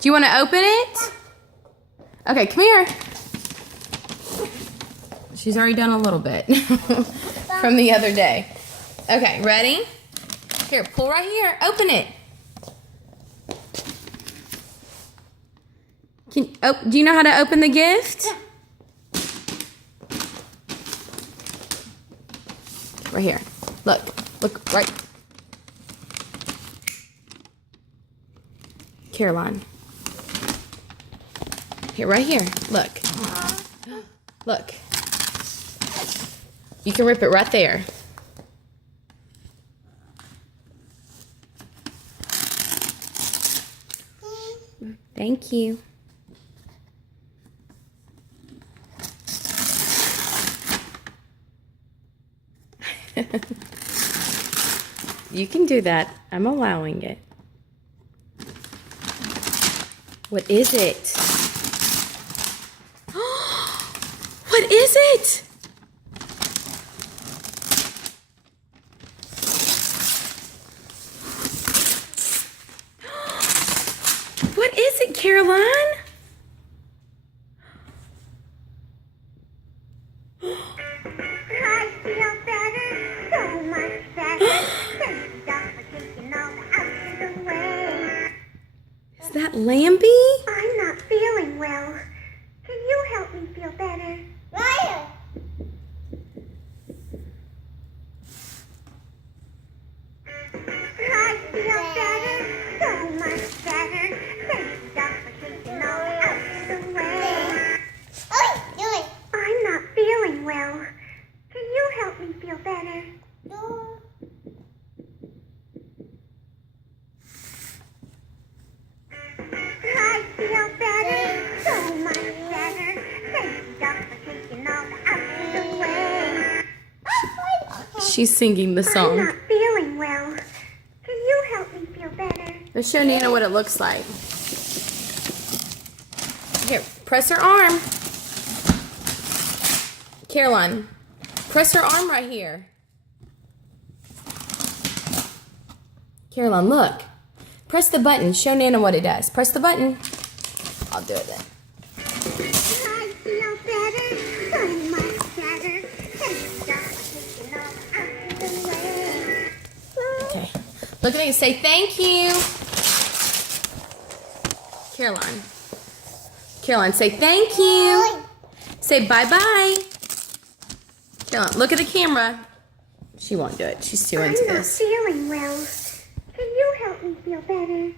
Do you want to open it? Okay, come here. She's already done a little bit from the other day. Okay, ready? Here, pull right here. Open it. Do you know how to open the gift? Right here. Look right. Caroline. Here, right here. Look. Look. You can rip it right there. Thank you. You can do that. I'm allowing it. What is it? What is it? What is it, Caroline? I feel better, so much better. Thank you, Doc, for taking all the outs away. Is that Lambie? I'm not feeling well. Can you help me feel better? Ryan! I feel better, so much better. Thank you, Doc, for taking all the outs away. I'm not feeling well. Can you help me feel better? I feel better, so much better. Thank you, Doc, for taking all the outs away. She's singing the I'm song. not feeling well. Can you help me feel better? Let's show Nana what it looks like. Here, press her arm. Caroline, press her arm right here. Caroline, look. Press the button. Show Nana what it does. Press the button. I'll do it then. I feel better, so much better. Thank you, Doc, for taking all the outs away. Okay. Look at me and say thank you. Caroline. Caroline, say thank you. Say bye-bye. Caroline, look at the camera. She won't do it. She's too into I'm not this. feeling well. Can you help me feel better?